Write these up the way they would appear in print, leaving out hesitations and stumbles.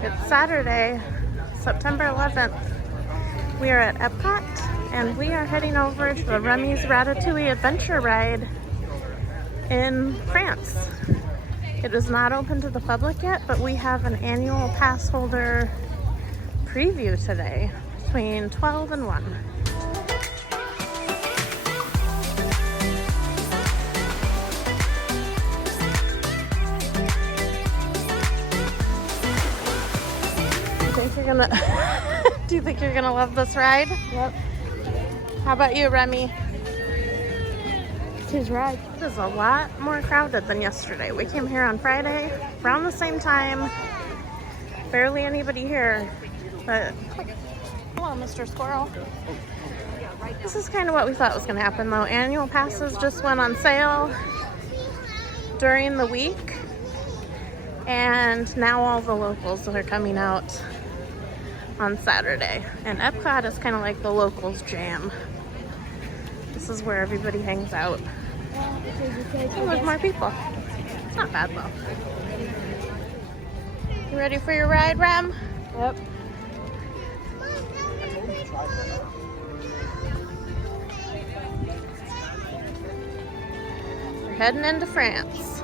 It's Saturday, September 11th. We are at Epcot and we are heading over to the Remy's Ratatouille adventure ride in France. It is not open to the public yet, but we have an annual pass holder preview today between 12 and 1. Do you think you're gonna love this ride? Yep. How about you, Remy? It's his ride. It is a lot more crowded than yesterday. We came here on Friday around the same time. Barely anybody here, but hello, Mr. Squirrel. This is kind of what we thought was gonna happen though. Annual passes just went on sale during the week, and now all the locals are coming out on Saturday. And Epcot is kind of like the locals jam. This is where everybody hangs out. And there's more people. It's not bad though. You ready for your ride, Rem? Yep. We're heading into France.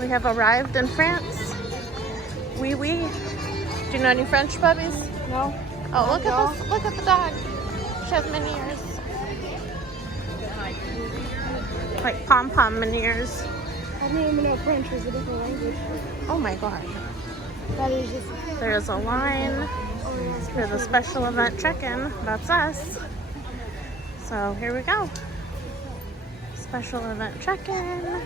We have arrived in France. Oui, oui. Do you know any French, Bubbies? No. Oh, look at this. Look at the dog. She has mini ears. Like pom-pom mini ears. I didn't even know French was a different language. Oh my god. That is just... There's a line for the special event check-in. That's us. So here we go. Special event check-in.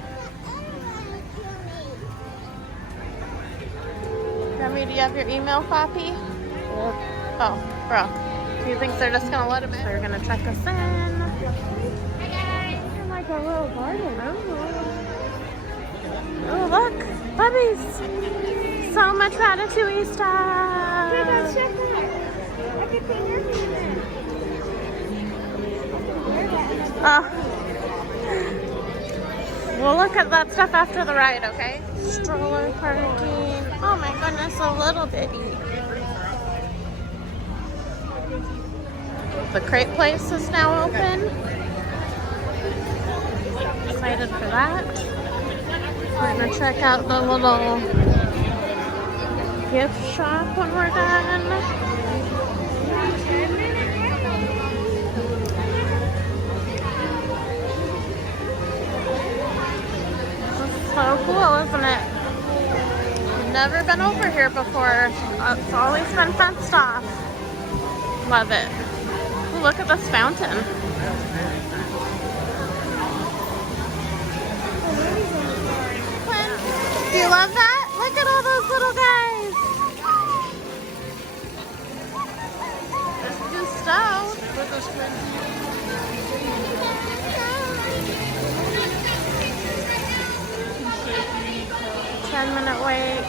Remy, do you have your email copy? Yep. Oh, bro. Do you think they're just gonna let them in? They're gonna check us in. It's like a little garden. Oh, look. Bubbies. So much Ratatouille stuff. Yeah, check that. Everything everywhere. Oh. We'll look at that stuff after the ride, okay? Stroller parking. Oh my goodness, a little bitty. The crepe place is now open. Excited for that. We're gonna check out the little gift shop when we're done. So cool, isn't it? Never been over here before. It's always been fenced off. Love it. Ooh, look at this fountain. Do you love that? Look at all those little guys. There's stove. 10-minute wait.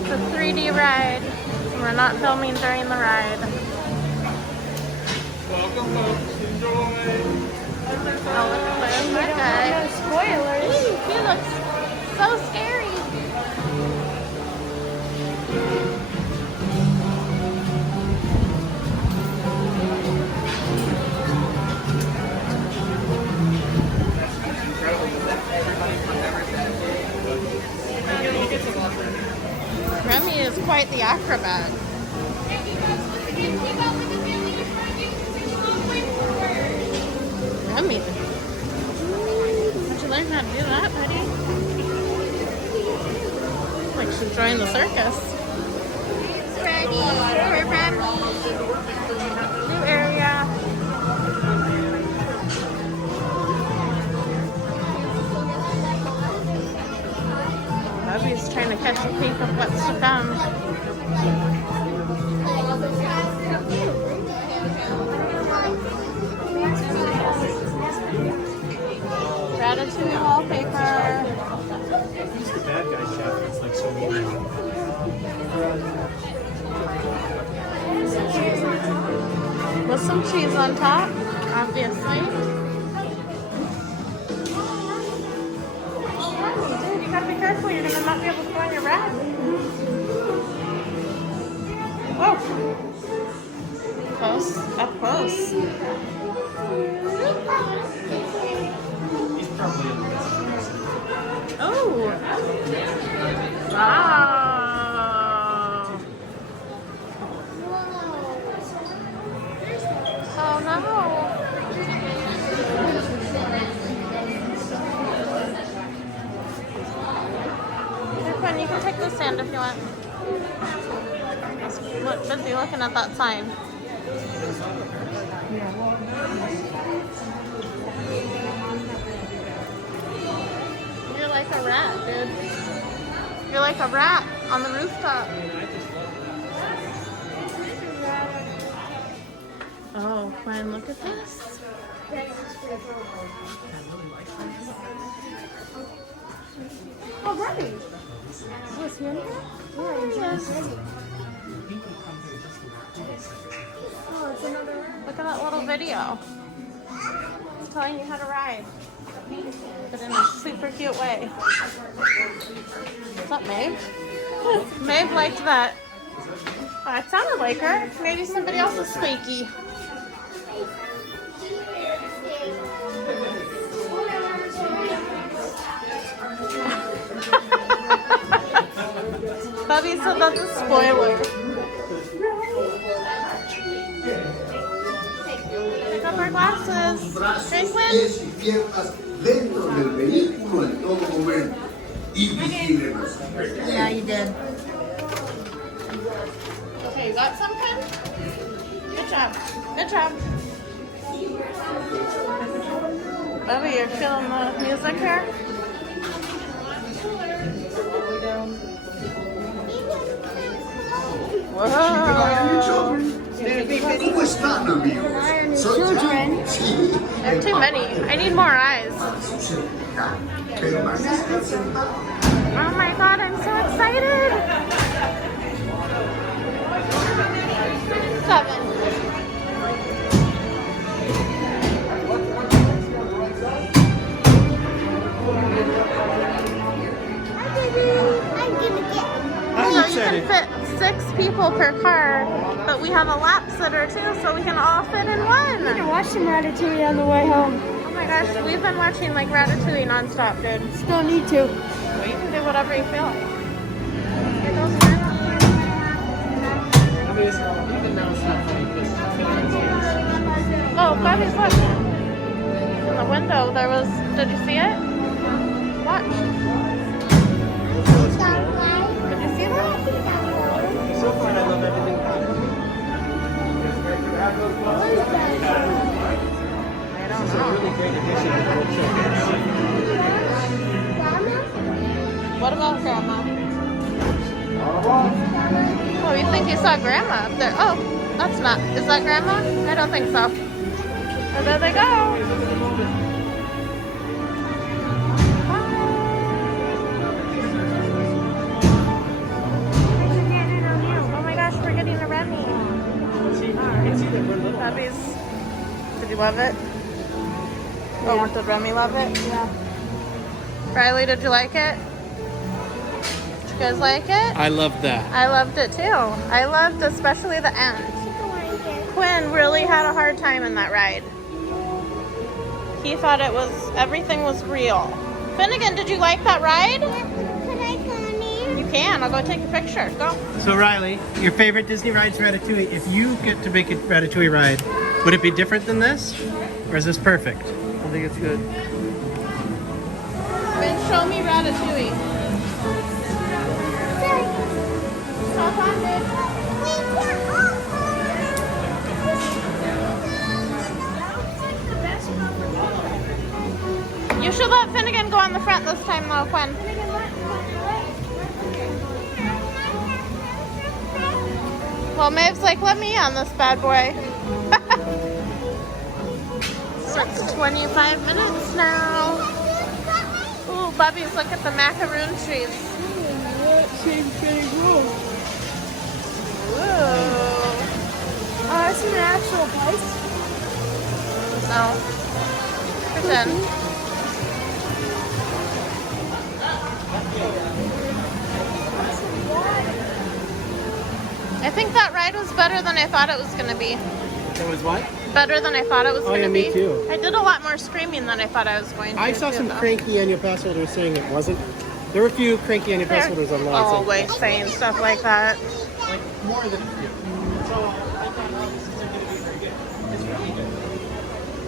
It's a 3D ride. We're not filming during the ride. Welcome, folks. Enjoy. Oh, look at this guy. No spoilers. He looks so scary. Remy is quite the acrobat. Remy. How'd you learn how to do that, buddy? Like she's joined the circus. Ready for Remy. New area. Bubby's trying to catch a peek of what's to come. Ratatouille wallpaper. He's the bad guy chef. It's like so weird. With some cheese on top, obviously. not be able to go on your ride. Whoa. Close, up close. He's probably in the best. Oh. Wow. Oh no. Here, Quinn, you can take the stand if you want. Just busy looking at that sign. You're like a rat, dude. You're like a rat on the rooftop. Oh, Quinn, look at this. Oh, Remy. Was he in here? Yeah, he's Yes. Oh, it's another one. Look at that little video. It's telling you how to ride. But in a super cute way. What's up, Maeve? Maeve liked that. Oh, it sounded like her. Maybe somebody else is squeaky. Bubby said that's a spoiler. Pick up our glasses. Franklin? Dentro del vehículo en todo momento y vigílenos. Yeah, you did. Okay, you got something? Good job. Good job. Bubby, you're feeling the music here? Whoa. ¿Cómo están, amigos? Soy children. Jan. Sí. There are too many. I need more eyes. Oh my god, I'm so excited. 7. So you can fit 6 people per car, but we have a lap sitter too, so we can all fit in one. I watched some Ratatouille on the way home. Oh my gosh, we've been watching like Ratatouille nonstop, dude. Still need to. Well, you can do whatever you feel like. Here goes Oh, Bubbies, look. In the window, there was. Did you see it? Watch. Did you see that? So far, I love everything. I don't It's a know. really great addition to the whole show. What about Grandma? Oh, you think you saw Grandma up there? Oh, that's not. Is that Grandma? I don't think so. Oh, there they go. Oh my gosh, we're getting a Remy. Bubbies. Did you love it? Oh, did Remy love it? Yeah. Riley, did you like it? Did you guys like it? I love that. I loved it too. I loved especially the end. Quinn really had a hard time in that ride. He thought everything was real. Finnegan, did you like that ride? Could I come in? You can. I'll go take a picture. Go. So Riley, your favorite Disney ride's Ratatouille. If you get to make a Ratatouille ride, would it be different than this? Or is this perfect? I think it's good. Then show me Ratatouille. Stop on, dude. You should let Finnegan go on the front this time though, Quinn. Well, Maeve's like, let me on this bad boy. So it's 25 minutes now. Ooh, Bubbies, look at the macaroon trees. Ooh. Oh, it's an actual place. No. Pretend. think that ride was better than I thought it was going to be. It was what? Better than I thought it was going to be. Me too. I did a lot more screaming than I thought I was going to. I saw some though. cranky annual pass holders saying it wasn't. There were a few cranky annual pass holders online. Always saying stuff like that. Like more than a few. So I thought this is going to be pretty good. It's really good.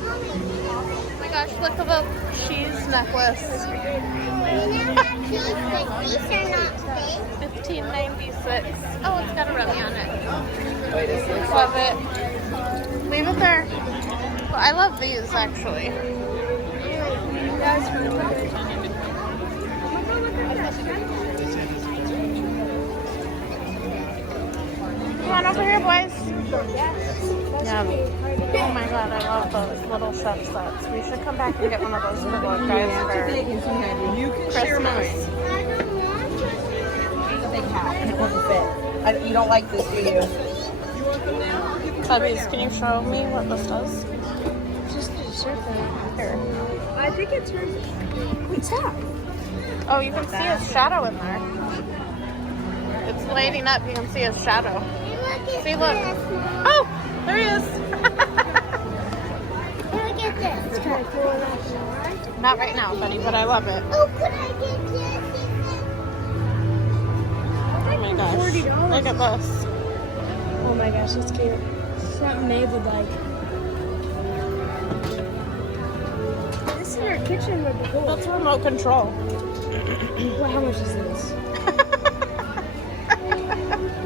Oh my gosh, look at the cheese necklace. $15.96. Oh, it's got a Remy on it. Love it. Leave it there. Well, I love these actually. Come on over here, boys. Yeah. Oh my god, I love those little chef sets. We should come back and get one of those for the guys for You can share mine. Christmas. It's a big hat and it wouldn't fit. You don't like this, do you? Bubbies, can you show me what this does? Just a shirt Here. I think it turns. Wait, stop. Oh, you can see his shadow in there. It's lighting up. You can see his shadow. See, look. Oh, there he is. Look at this. It's kind of cool. Not right now, buddy, but I love it. Oh, could I get this? Oh my gosh. $40. Look at this. Oh my gosh, that's cute. Something Nate would like. This in our kitchen would be cool. That's remote control. Well, how much is this?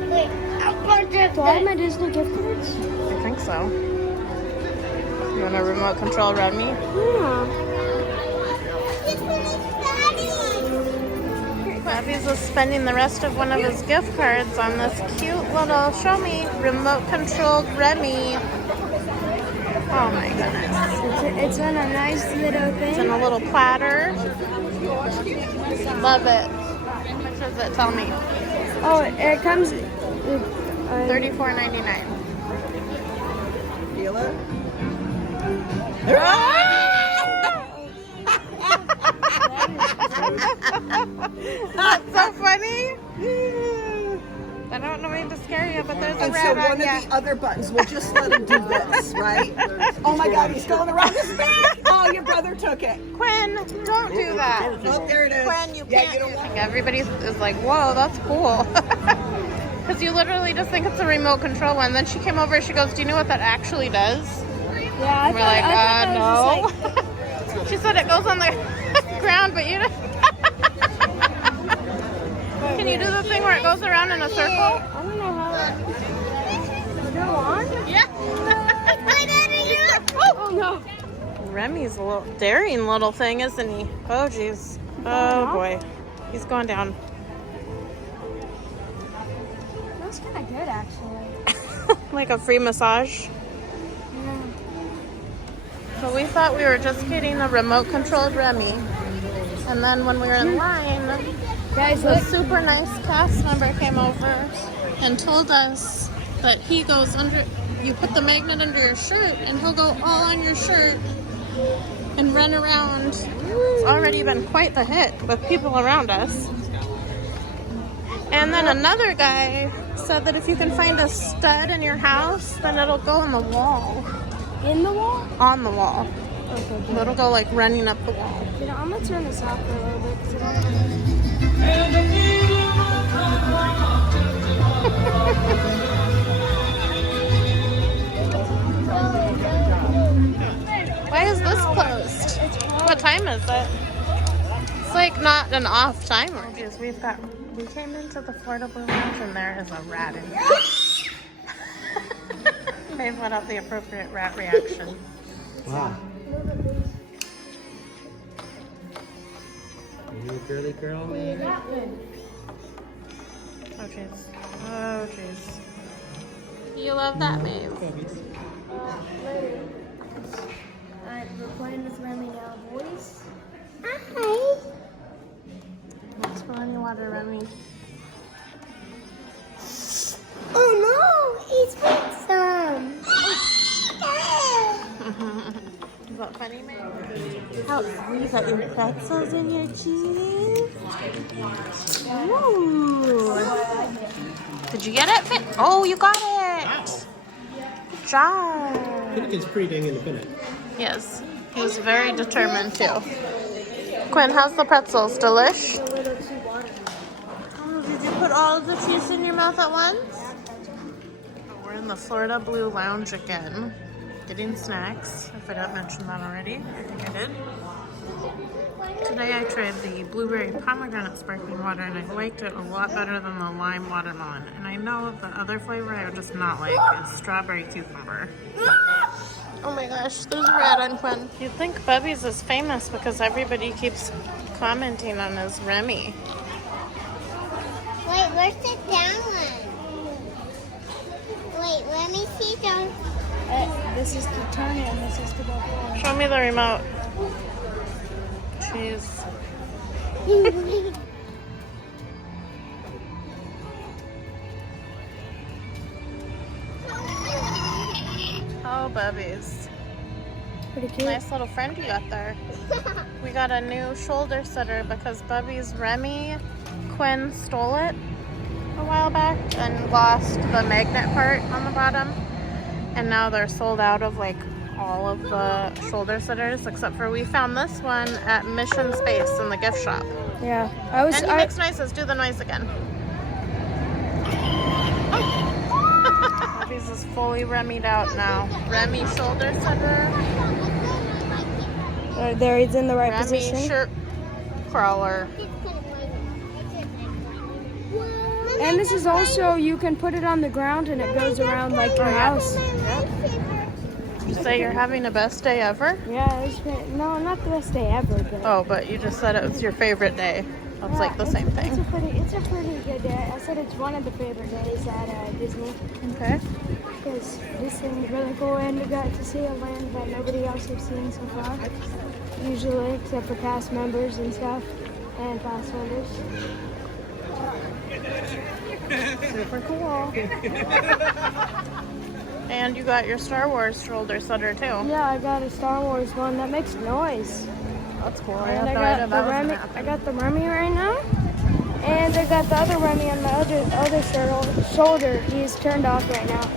Wait, I'm going to Do I have my Disney gift cards? I think so. You want a remote control Remy? Yeah. Bubbies is spending the rest of one of his gift cards on this cute little, show me, remote controlled Remy. Oh my goodness. It's in a nice little thing. It's in a little platter. Love it. How much does it tell me? Oh, it comes. $34.99. Feel it? That's so funny. I don't know mean to scare you, but there's a And so rat one on of ya. the other buttons, we'll just let him do this, right? Oh my God, he's going around his back. Oh, your brother took it. Quinn, don't do that. Oh, there it is. Quinn, you Yeah, can't you do don't want that. Everybody is like, whoa, that's cool. Because you literally just think it's a remote control one. Then she came over, she goes, do you know what that actually does? Yeah, And we're like, no. She said it goes on the ground, but you don't. Can you do the thing where it goes around in a circle? I don't know how. Go on? Yeah. Oh no. Remy's a little daring little thing, isn't he? Oh jeez. Oh boy. He's going down. That's kind of good, actually. Like a free massage. Yeah. So we thought we were just getting a remote controlled Remy. And then when we were in line, Guys, a look. super nice cast member came over and told us that he goes under, you put the magnet under your shirt and he'll go all on your shirt and run around. It's already been quite the hit with people around us. And then another guy said that if you can find a stud in your house, then it'll go on the wall. In the wall? On the wall. Okay, good. It'll go like running up the wall. You know, I'm gonna turn this off for a little bit. 'Cause I don't know. Why is this closed? What time is it? It's like not an off timer. Jeez, we came into the Florida Blue Lounge and there is a rat in here. They put out the appropriate rat reaction. Wow. You a girly girl? Oh jeez. Oh jeez. You love that, babe. Later. We're playing with Remy now, boys. Hi. Let's go on your water, Remy. Oh no, he's with some. Is that funny, babe? How we You got your pretzels in your cheese. Ooh. Did you get it? Oh, you got it. Good job. Finnegan's pretty dang independent. Yes, he was very determined too. Quinn, how's the pretzels? Delish? Oh, did you put all of the cheese in your mouth at once? We're in the Florida Blue Lounge again, getting snacks, if I didn't mention that already. I think I did. Today I tried the blueberry pomegranate sparkling water and I liked it a lot better than the lime watermelon. And I know the other flavor I would just not like is strawberry cucumber. Oh my gosh, there's a rat on Quinn. You'd think Bubbies is famous because everybody keeps commenting on his Remy. Wait, where's the down one? Wait, let me see down. This is the turn and this is the go forward. Show me the remote. Jeez. Oh, Bubbies. Pretty cute. Nice little friend you got there. We got a new shoulder sitter because Bubbies Remy Quinn stole it a while back and lost the magnet part on the bottom. And now they're sold out of like all of the shoulder sitters except for we found this one at Mission Space in the gift shop. Yeah, And he makes noises. Do the noise again. Bubbies is fully Remy'd out now. Remy shoulder sitter. there he's in the right Remy position. shirt crawler. And this is also, you can put it on the ground and it goes around like your house. You say you're having the best day ever? Yeah, no, not the best day ever, but Oh, but you just said it was your favorite day. That's yeah, like the same thing. It's a pretty good day. I said it's one of the favorite days at Disney. Okay. Because this thing is really cool and we got to see a land that nobody else has seen so far. Usually, except for cast members and stuff and pass holders. Super cool. And you got your Star Wars shoulder sitter too. Yeah, I got a Star Wars one that makes noise. That's cool. And I got the Remy. I got the Remy right now, and I got the other Remy on my other shoulder. He's turned off right now.